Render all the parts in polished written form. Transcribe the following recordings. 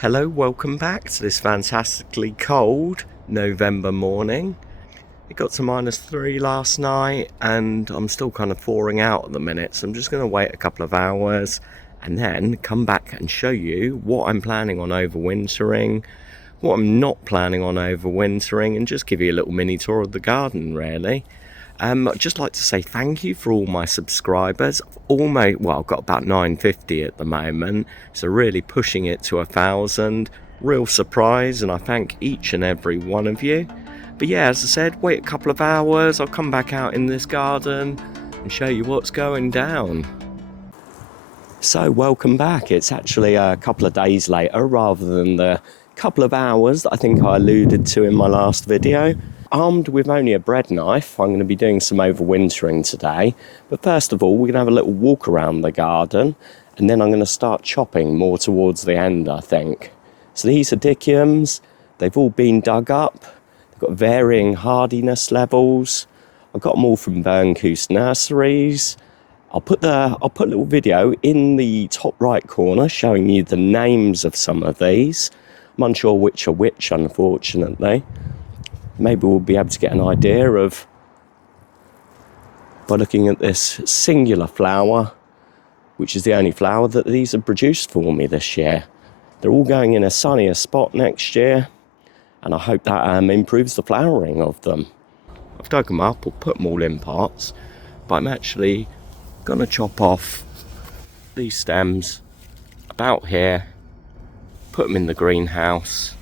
Hello, welcome back to this fantastically cold November morning. It got to -3 last night and I'm still kind of thawing out at the minute, so I'm just going to wait a couple of hours and then come back and show you what I'm planning on overwintering, what I'm not planning on overwintering, and just give you a little mini tour of the garden really. I'd just like to say thank you for all my subscribers. I've got about 950 at the moment, so really pushing it to 1,000. Real surprise, and I thank each and every one of you. But yeah, as I said, wait a couple of hours, I'll come back out in this garden and show you what's going down. So welcome back. It's actually a couple of days later rather than the couple of hours that I think I alluded to in my last video. Armed with only a bread knife, I'm going to be doing some overwintering today. But first of all, we're going to have a little walk around the garden, and then I'm going to start chopping more towards the end, I think. So these Hedychiums, they've all been dug up. They've got varying hardiness levels. I got them all from Burncoose Nurseries. I'll put a little video in the top right corner showing you the names of some of these. I'm unsure which are which, unfortunately. Maybe we'll be able to get an idea of by looking at this singular flower, which is the only flower that these have produced for me this year. They're all going in a sunnier spot next year, and I hope that improves the flowering of them. I've dug them up or put them all in pots, but I'm actually going to chop off these stems about here, put them in the greenhouse,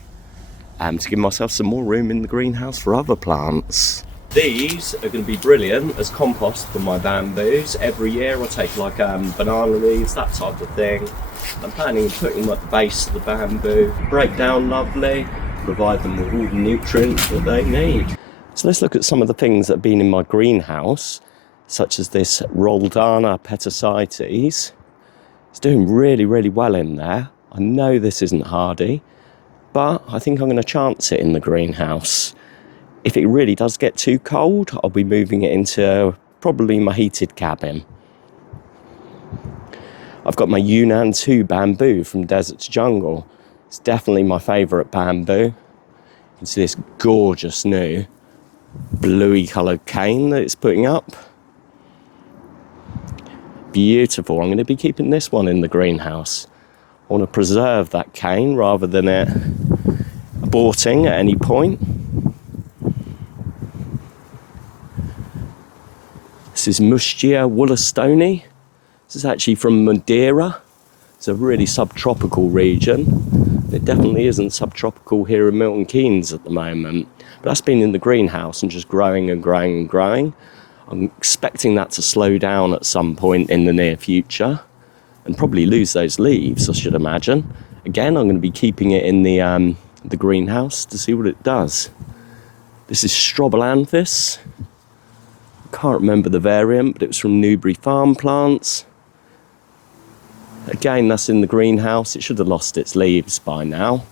to give myself some more room in the greenhouse for other plants. These are going to be brilliant as compost for my bamboos. Every year I take like banana leaves, that type of thing. I'm planning on putting them at the base of the bamboo, break down lovely, provide them with all the nutrients that they need. So let's look at some of the things that have been in my greenhouse, such as this Rolldana Petasites. It's doing really, really well in there. I know this isn't hardy, but I think I'm going to chance it in the greenhouse. If it really does get too cold, I'll be moving it into probably my heated cabin. I've got my Yunnan 2 bamboo from Desert to Jungle. It's definitely my favourite bamboo. You can see this gorgeous new bluey coloured cane that it's putting up. Beautiful. I'm going to be keeping this one in the greenhouse. I want to preserve that cane rather than it aborting at any point. This is Mustia Wollastonii. This is actually from Madeira. It's a really subtropical region. It definitely isn't subtropical here in Milton Keynes at the moment. But that's been in the greenhouse and just growing and growing and growing. I'm expecting that to slow down at some point in the near future and probably lose those leaves, I should imagine. Again, I'm going to be keeping it in the greenhouse to see what it does. This is Strobilanthus. I can't remember the variant, but it was from Newbury Farm Plants. Again, that's in the greenhouse. It should have lost its leaves by now.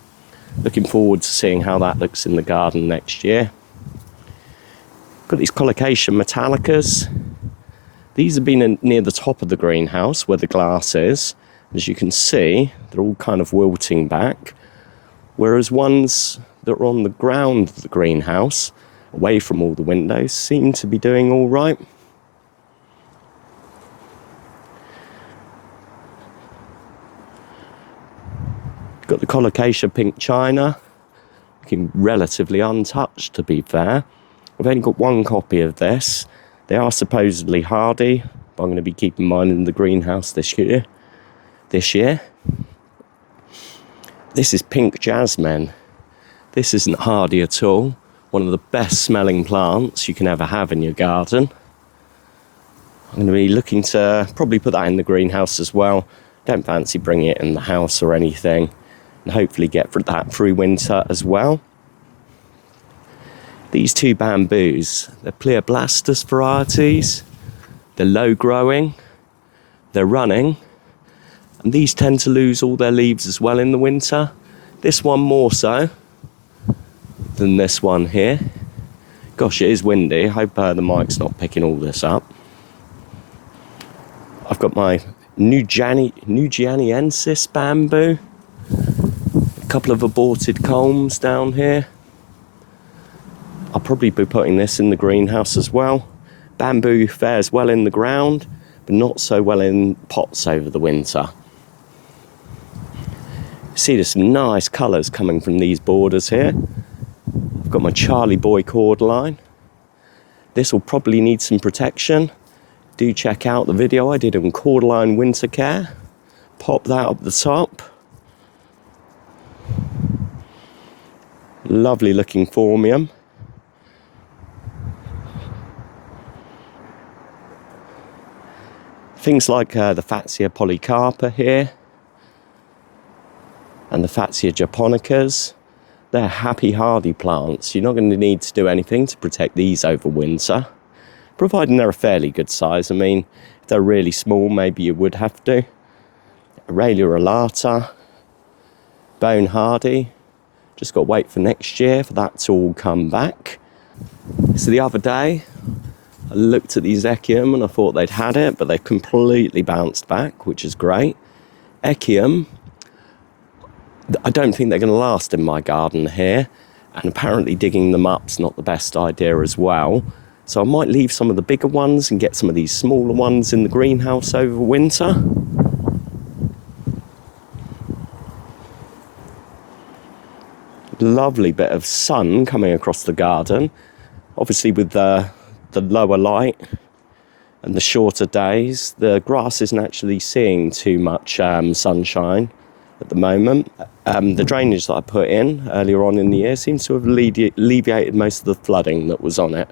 Looking forward to seeing how that looks in the garden next year. Got these Colocation Metallicas. These have been near the top of the greenhouse where the glass is. As you can see, they're all kind of wilting back. Whereas ones that are on the ground of the greenhouse, away from all the windows, seem to be doing all right. Got the Colocation Pink China, looking relatively untouched to be fair. I've only got one copy of this. They are supposedly hardy, but I'm going to be keeping mine in the greenhouse this year. This is Pink Jasmine. This isn't hardy at all. One of the best smelling plants you can ever have in your garden. I'm going to be looking to probably put that in the greenhouse as well. Don't fancy bringing it in the house or anything. And hopefully get that through winter as well. These two bamboos, they're Pleoblastus varieties. They're low growing, they're running, and these tend to lose all their leaves as well in the winter. This one more so than this one here. Gosh, it is windy. I hope the mic's not picking all this up. I've got my Nugianiensis bamboo. couple of aborted culms down here. I'll probably be putting this in the greenhouse as well. Bamboo fares well in the ground, but not so well in pots over the winter. See, there's some nice colours coming from these borders here. I've got my Charlie Boy cordyline. This will probably need some protection. Do check out the video I did on cordyline winter care. Pop that up the top. Lovely looking formium. Things like the Fatsia polycarpa here and the Fatsia japonicas. They're happy hardy plants. You're not going to need to do anything to protect these over winter, providing they're a fairly good size. I mean, if they're really small, maybe you would have to. Aurelia alata, bone hardy. Just got to wait for next year for that to all come back. So the other day, I looked at these Hedychium and I thought they'd had it, but they've completely bounced back, which is great. Hedychium, I don't think they're going to last in my garden here, and apparently digging them up's not the best idea as well. So I might leave some of the bigger ones and get some of these smaller ones in the greenhouse over winter. Lovely bit of sun coming across the garden. Obviously with the lower light and the shorter days, the grass isn't actually seeing too much sunshine at the moment. The drainage that I put in earlier on in the year seems to have alleviated most of the flooding that was on it,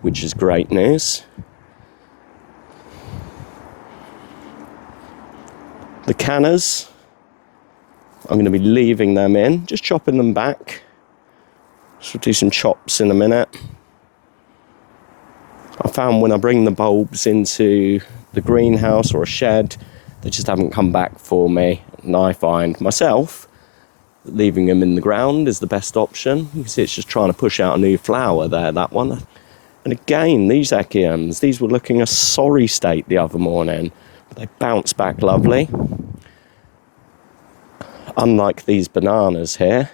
which is great news. The cannas, I'm going to be leaving them in, just chopping them back. So we'll do some chops in a minute. I found when I bring the bulbs into the greenhouse or a shed, they just haven't come back for me. And I find myself that leaving them in the ground is the best option. You can see it's just trying to push out a new flower there, that one. And again, these Hedychiums, these were looking a sorry state the other morning, but they bounced back lovely. Unlike these bananas here.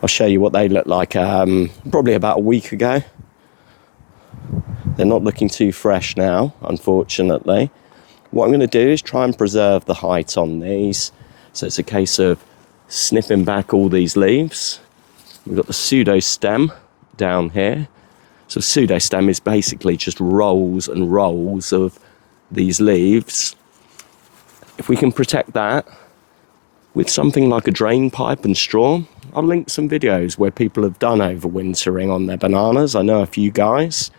I'll show you what they look like probably about a week ago. They're not looking too fresh now, unfortunately. What I'm going to do is try and preserve the height on these. So it's a case of snipping back all these leaves. We've got the pseudo stem down here. So pseudo stem is basically just rolls and rolls of these leaves. If we can protect that with something like a drain pipe and straw, I'll link some videos where people have done overwintering on their bananas. I know a few guys.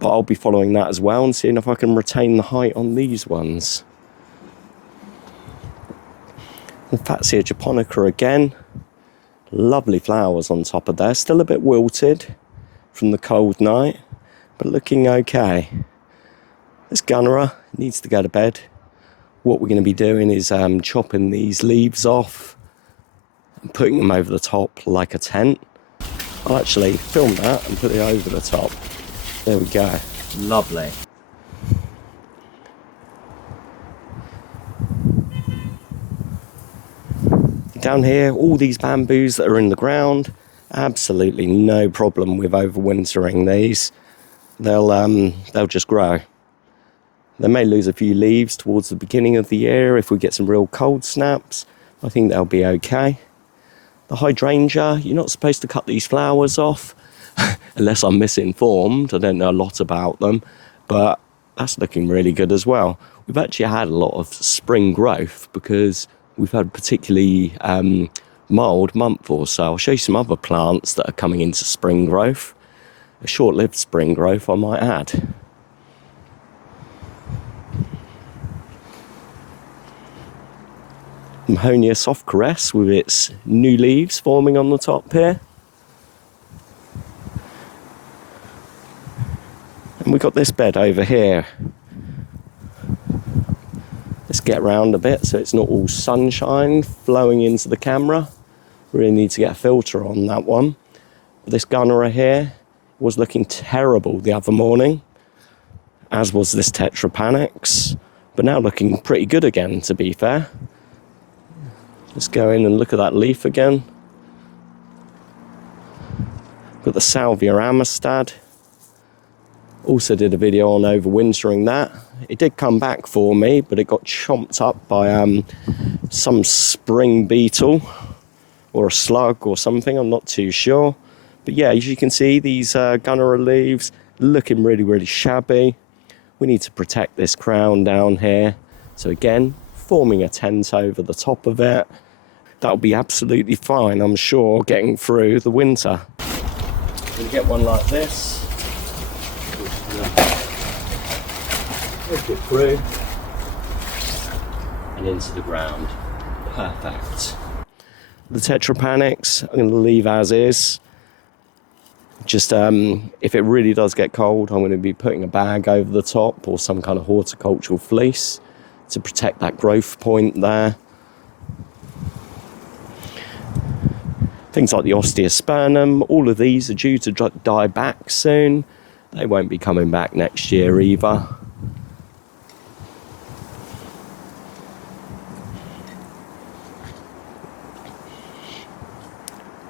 But I'll be following that as well and seeing if I can retain the height on these ones. The Fatsia japonica again. Lovely flowers on top of there. Still a bit wilted from the cold night, but looking okay. This Gunnera needs to go to bed. What we're going to be doing is chopping these leaves off and putting them over the top like a tent. I'll actually film that and put it over the top. There we go. Lovely. Down here, all these bamboos that are in the ground, absolutely no problem with overwintering these. They'll just grow. They may lose a few leaves towards the beginning of the year if we get some real cold snaps. I think they'll be okay. The hydrangea, you're not supposed to cut these flowers off. Unless I'm misinformed, I don't know a lot about them, but that's looking really good as well. We've actually had a lot of spring growth because we've had a particularly mild month or so. I'll show you some other plants that are coming into spring growth. A short-lived spring growth, I might add. Mahonia soft caress with its new leaves forming on the top here. And we've got this bed over here. Let's get round a bit so it's not all sunshine flowing into the camera. Really need to get a filter on that one. This Gunnera here was looking terrible the other morning, as was this Tetrapanax, but now looking pretty good again, to be fair. Let's go in and look at that leaf again. Got the Salvia amistad. Also did a video on overwintering that. It did come back for me, but it got chomped up by some spring beetle or a slug or something, I'm not too sure. But yeah, as you can see, these gunnera leaves looking really, really shabby. We need to protect this crown down here. So again, forming a tent over the top of it. That'll be absolutely fine, I'm sure, getting through the winter. We'll get one like this. Push it through and into the ground. Perfect. The tetrapanics I'm going to leave as is. Just if it really does get cold, I'm going to be putting a bag over the top or some kind of horticultural fleece to protect that growth point there. Things like the osteospermum, all of these are due to die back soon. They won't be coming back next year either.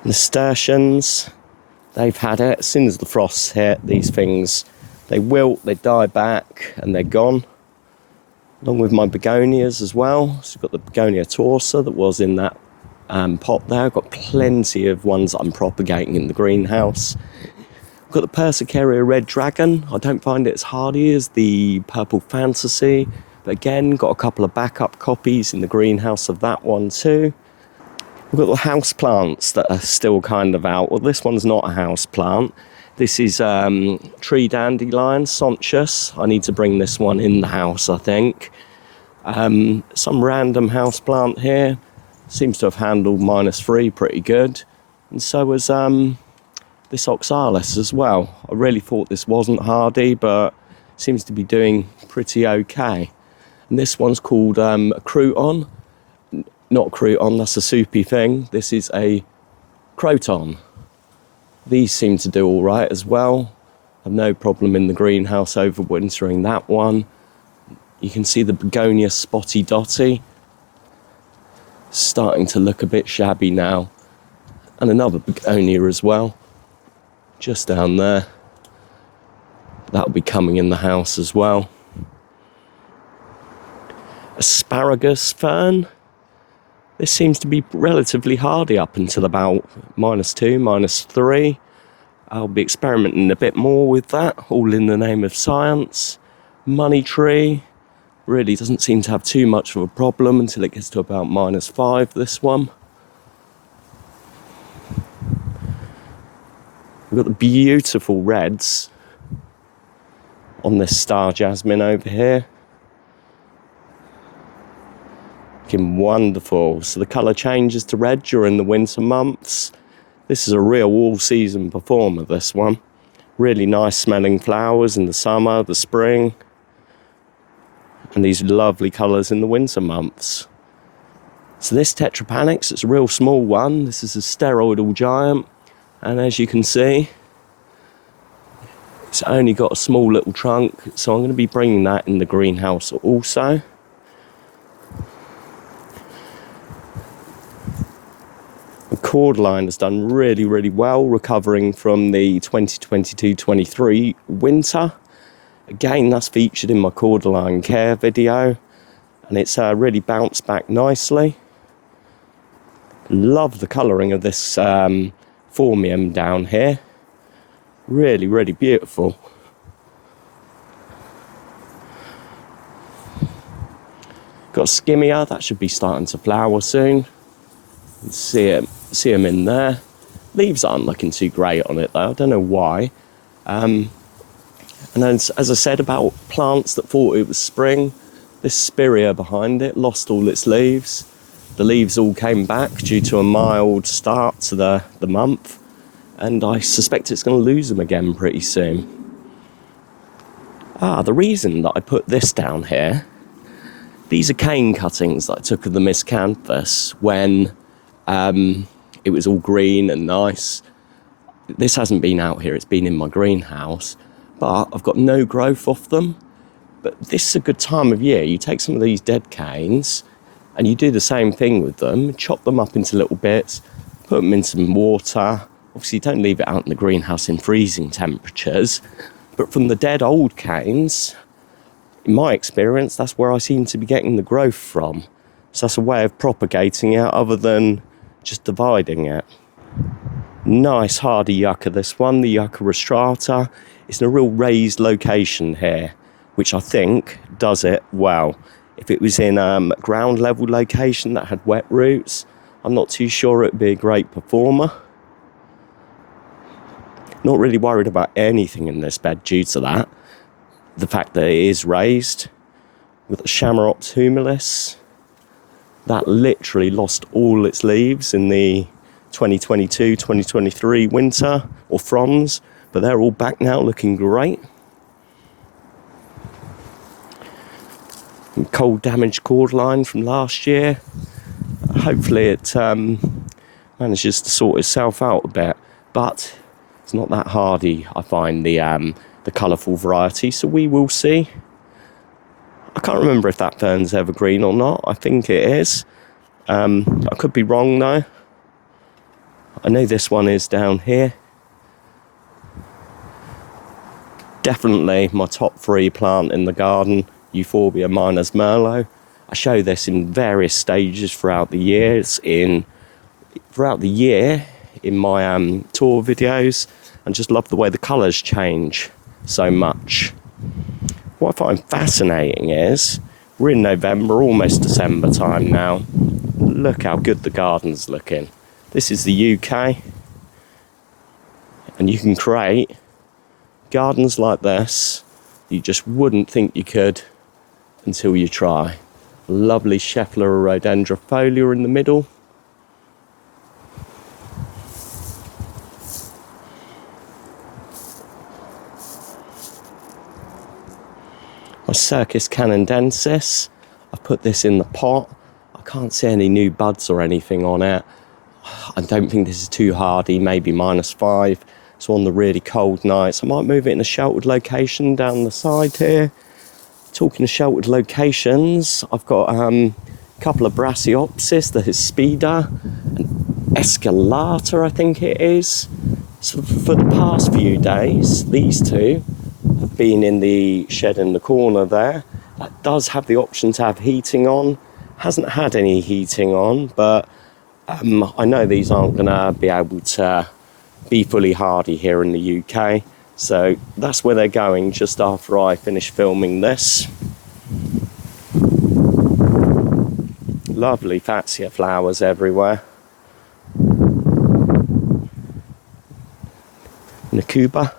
Nasturtiums, they've had it. As soon as the frosts hit, these things, they wilt, they die back, and they're gone. Along with my begonias as well. So we've got the begonia torsa that was in that pot there. I've got plenty of ones that I'm propagating in the greenhouse. I've got the Persicaria red dragon. I don't find it as hardy as the purple fantasy, but again, got a couple of backup copies in the greenhouse of that one too. We've got the house plants that are still kind of out. Well, this one's not a house plant. This is tree dandelion, Sontius. I need to bring this one in the house, I think. Some random house plant here. Seems to have handled -3 pretty good. And so was this oxalis as well. I really thought this wasn't hardy, but seems to be doing pretty okay. And this one's called a crouton. Not crouton, that's a soupy thing. This is a croton. These seem to do all right as well. I've no problem in the greenhouse overwintering that one. You can see the begonia spotty dotty. Starting to look a bit shabby now. And another begonia as well. Just down there. That'll be coming in the house as well. Asparagus fern. This seems to be relatively hardy up until about -2, -3. I'll be experimenting a bit more with that, all in the name of science. Money tree really doesn't seem to have too much of a problem until it gets to about -5, this one. We've got the beautiful reds on this star jasmine over here. Looking wonderful. So the colour changes to red during the winter months. This is a real all-season performer, this one. Really nice smelling flowers in the summer, the spring. And these lovely colours in the winter months. So this tetrapanics, it's a real small one. This is a steroidal giant. And as you can see, it's only got a small little trunk. So I'm going to be bringing that in the greenhouse also. The cordyline has done really, really well, recovering from the 2022-23 winter. Again, that's featured in my cordyline care video, and it's really bounced back nicely. Love the colouring of this formium down here. Really, really beautiful. Got skimmia, that should be starting to flower soon. See them in there. Leaves aren't looking too great on it though, I don't know why. And as I said about plants that thought it was spring, this spirea behind it lost all its leaves. The leaves all came back due to a mild start to the month, and I suspect it's going to lose them again pretty soon. The reason that I put this down here, these are cane cuttings that I took of the miscanthus when it was all green and nice. This hasn't been out here, it's been in my greenhouse, but I've got no growth off them. But this is a good time of year. You take some of these dead canes And you do the same thing with them, chop them up into little bits, put them in some water. Obviously, don't leave it out in the greenhouse in freezing temperatures. But from the dead old canes, in my experience, that's where I seem to be getting the growth from. So that's a way of propagating it other than just dividing it. Nice hardy yucca, this one, the Yucca rostrata. It's in a real raised location here, which I think does it well. If it was in a ground level location that had wet roots, I'm not too sure it would be a great performer. Not really worried about anything in this bed due to that. The fact that it is raised. With the Chamaerops humilis, that literally lost all its leaves in the 2022-2023 winter, or fronds, but they're all back now looking great. Cold damaged cordline from last year. Hopefully it manages to sort itself out a bit, but it's not that hardy, I find, the colourful variety, so we will see. I can't remember if that fern's evergreen or not. I think it is. I could be wrong though. I know this one is down here. Definitely my top 3 plant in the garden, Euphorbia minus Merlot. I show this in various stages throughout the year. Throughout the year in my tour videos, and just love the way the colours change so much. What I find fascinating is we're in November, almost December time now. Look how good the garden's looking. This is the UK, and you can create gardens like this you just wouldn't think you could until you try. Lovely Scheffler rhododendrofolia in the middle. My Circus canadensis, I've put this in the pot. I can't see any new buds or anything on it. I don't think this is too hardy, maybe -5. So on the really cold nights, I might move it in a sheltered location down the side here. Talking of sheltered locations, I've got a couple of Brassioopsis, the Hispida, and Escalata, I think it is. So for the past few days, these two have been in the shed in the corner there. That does have the option to have heating on. Hasn't had any heating on, but I know these aren't going to be able to be fully hardy here in the UK. So that's where they're going just after I finish filming this. Lovely Fatsia flowers everywhere. Nakuba.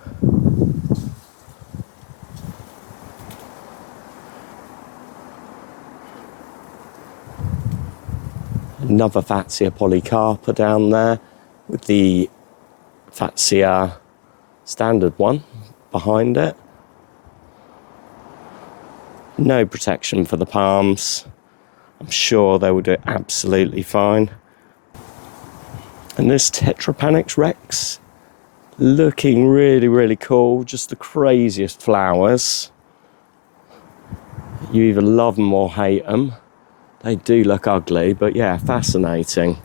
Another Fatsia polycarpa down there with the Fatsia standard one behind it. No protection for the palms. I'm sure they will do absolutely fine. And this Tetrapanax Rex, looking really, really cool. Just the craziest flowers. You either love them or hate them. They do look ugly, but yeah, fascinating.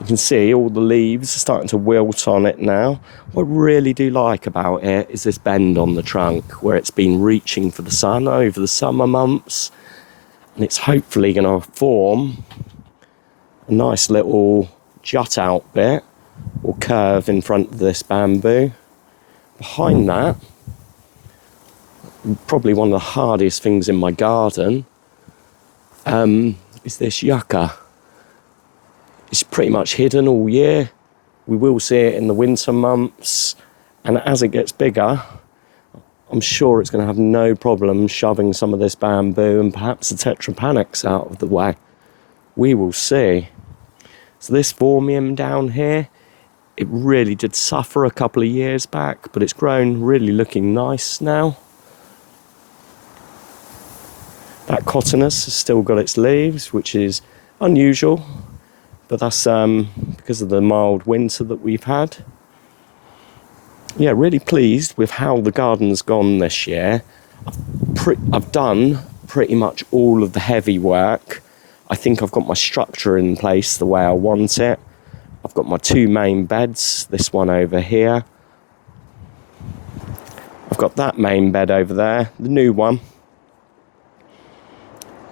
You can see all the leaves are starting to wilt on it now. What I really do like about it is this bend on the trunk where it's been reaching for the sun over the summer months. And it's hopefully going to form a nice little jut out bit or curve in front of this bamboo. Behind that, probably one of the hardest things in my garden is this yucca. It's pretty much hidden all year. We will see it in the winter months, and as it gets bigger, I'm sure it's going to have no problem shoving some of this bamboo and perhaps the Tetrapanax out of the way. We will see. So this Formium down here, it really did suffer a couple of years back, but it's grown really looking nice now. That Cotinus has still got its leaves, which is unusual, but that's because of the mild winter that we've had. Yeah, really pleased with how the garden's gone this year. I've done pretty much all of the heavy work. I think I've got my structure in place the way I want it. I've got my 2 main beds, this one over here. I've got that main bed over there, the new one.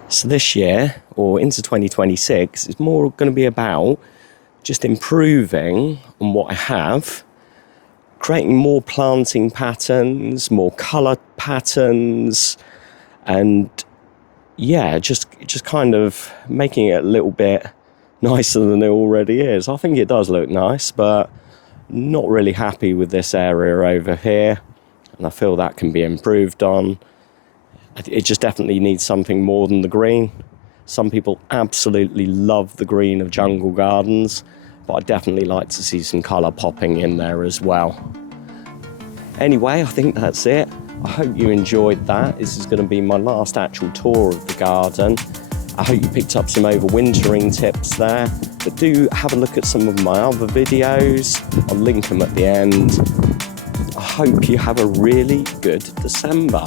So this year, or into 2026, it's more going to be about just improving on what I have, creating more planting patterns, more colour patterns, and yeah, just kind of making it a little bit nicer than it already is. I think it does look nice, but not really happy with this area over here, and I feel that can be improved on. It just definitely needs something more than the green. Some people absolutely love the green of jungle gardens, but I'd definitely like to see some colour popping in there as well. Anyway, I think that's it. I hope you enjoyed that. This is going to be my last actual tour of the garden. I hope you picked up some overwintering tips there, but do have a look at some of my other videos. I'll link them at the end. I hope you have a really good December.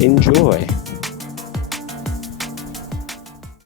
Enjoy.